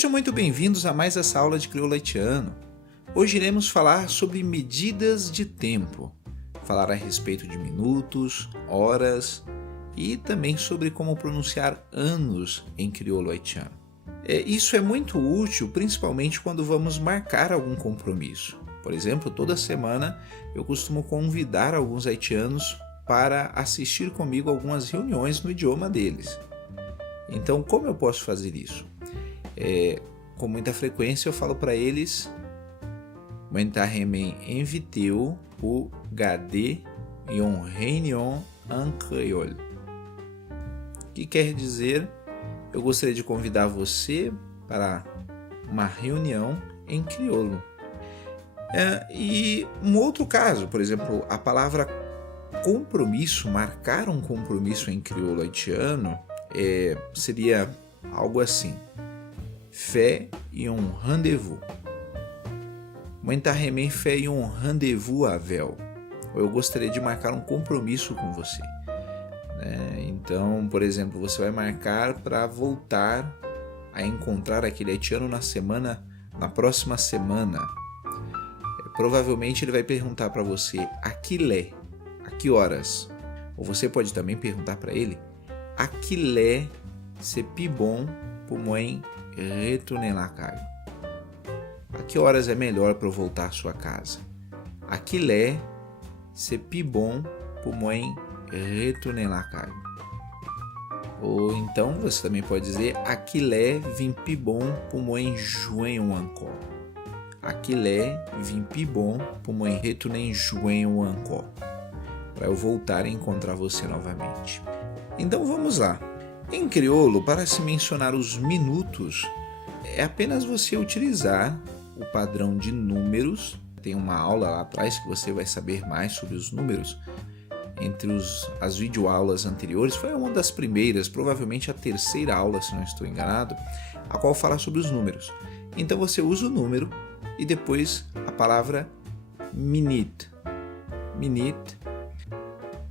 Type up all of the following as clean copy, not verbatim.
Sejam muito bem-vindos a mais essa aula de crioulo haitiano. Hoje iremos falar sobre medidas de tempo, falar a respeito de minutos, horas e também sobre como pronunciar anos em crioulo haitiano. Isso é muito útil, principalmente quando vamos marcar algum compromisso. Por exemplo, toda semana eu costumo convidar alguns haitianos para assistir comigo a algumas reuniões no idioma deles. Então, como eu posso fazer isso? Com muita frequência eu falo para eles inviteu pour garder une réunion en créole, que quer dizer eu gostaria de convidar você para uma reunião em crioulo. E um outro caso, por exemplo, a palavra compromisso, marcar um compromisso em crioulo haitiano seria algo assim: fait un rendez-vous. Fait un rendez-vous avec. Eu gostaria de marcar um compromisso com você. Então, por exemplo, você vai marcar para voltar a encontrar aquele haitiano na próxima semana. Provavelmente ele vai perguntar para você a que horas. Ou você pode também perguntar para ele a que l'est c'est plus bon pour moi retourner la casa. A que horas é melhor para eu voltar à sua casa? A que l'est c'est plus bon pour moi retourner la casa. Ou então você também pode dizer a que l'est vin plus bon pour moi joindre encore. A que l'est vin plus bon pour moi retourner joindre encore. Para eu voltar a encontrar você novamente. Então vamos lá. Em crioulo, para se mencionar os minutos, é apenas você utilizar o padrão de números. Tem uma aula lá atrás que você vai saber mais sobre os números. Entre as videoaulas anteriores, foi uma das primeiras, provavelmente a terceira aula, se não estou enganado, a qual fala sobre os números. Então você usa o número e depois a palavra minute. Minute,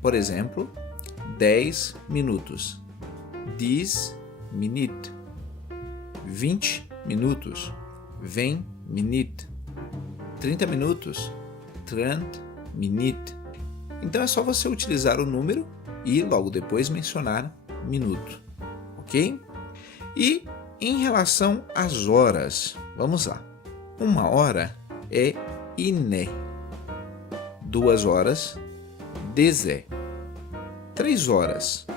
por exemplo, 10 minutos. 10 minutes. 20 minutos. 20 minutes. 30 minutos. 30 minutes. Então é só você utilizar o número e logo depois mencionar minuto. Ok? E em relação às horas, vamos lá. 1 hora é iné. 2 horas, dezé. 3 horas,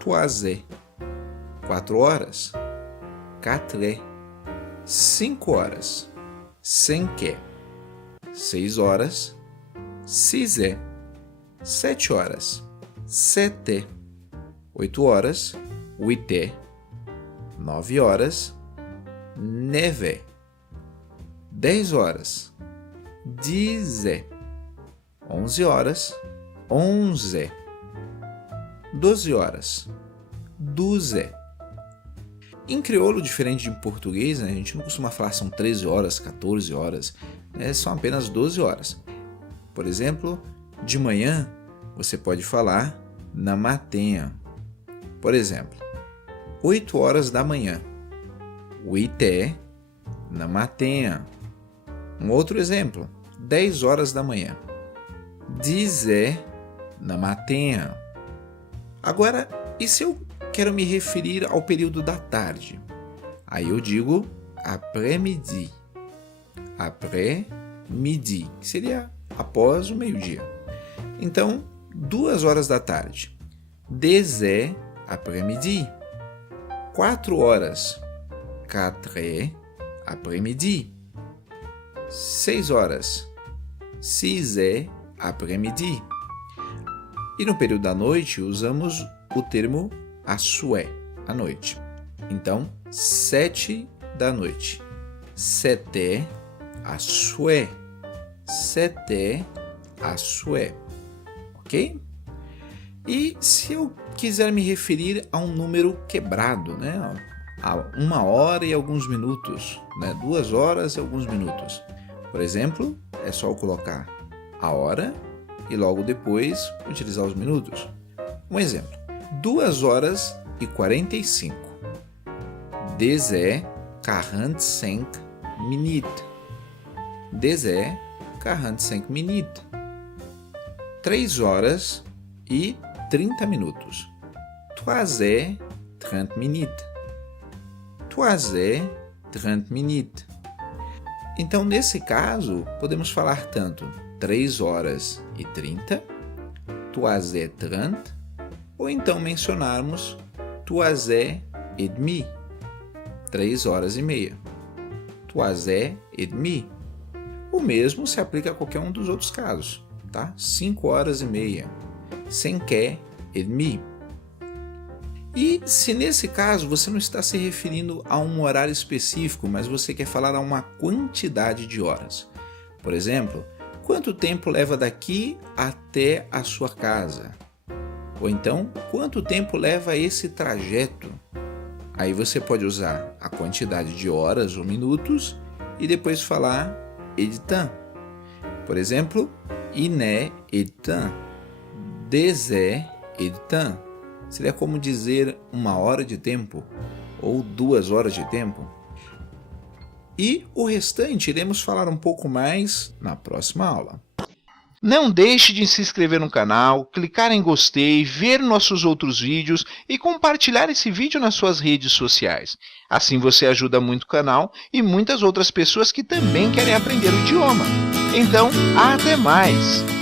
toisé. 4 horas, quatré. 5 horas, cinqué. 6 horas, sisé. 7 horas, seté. 8 horas, huité. 9 horas, nevé. 10 horas, dizé. 11 horas, onzé. 12 horas, duzé. Em crioulo, diferente de português, a gente não costuma falar são 13 horas, 14 horas, são apenas 12 horas. Por exemplo, de manhã, você pode falar na matin. Por exemplo, 8 horas da manhã, huité na matin. Um outro exemplo, 10 horas da manhã, dizé na matin. Agora, e se eu quero me referir ao período da tarde? Aí eu digo après-midi. Après-midi, que seria após o meio-dia. Então, 2 horas da tarde. Dezé après-midi. 4 horas. Quatre après-midi. 6 horas. Sisé après-midi. E no período da noite, usamos o termo assué, à noite. Então, 7 da noite. Seté assué. Seté assué. Ok? E se eu quiser me referir a um número quebrado, a 1 hora e alguns minutos, 2 horas e alguns minutos. Por exemplo, é só eu colocar a hora e logo depois utilizar os minutos. Um exemplo, 2 horas e 45. 10h45. 45 minutes. 45 minutes. 3 horas e 30 minutos. 3h30 minutes. 3h30 minutes. Então, nesse caso, podemos falar tanto 3 horas e 30, 3h30, ou então mencionarmos 3h30, 3 horas e meia. 3h30. O mesmo se aplica a qualquer um dos outros casos, tá? 5 horas e meia. 5h30. E se nesse caso você não está se referindo a um horário específico, mas você quer falar a uma quantidade de horas. Por exemplo, quanto tempo leva daqui até a sua casa? Ou então, quanto tempo leva esse trajeto? Aí você pode usar a quantidade de horas ou minutos e depois falar et de temps. Por exemplo, une heure et de temps, 2 heures et de temps. Seria como dizer 1 hora de tempo ou 2 horas de tempo. E o restante iremos falar um pouco mais na próxima aula. Não deixe de se inscrever no canal, clicar em gostei, ver nossos outros vídeos e compartilhar esse vídeo nas suas redes sociais. Assim você ajuda muito o canal e muitas outras pessoas que também querem aprender o idioma. Então, até mais!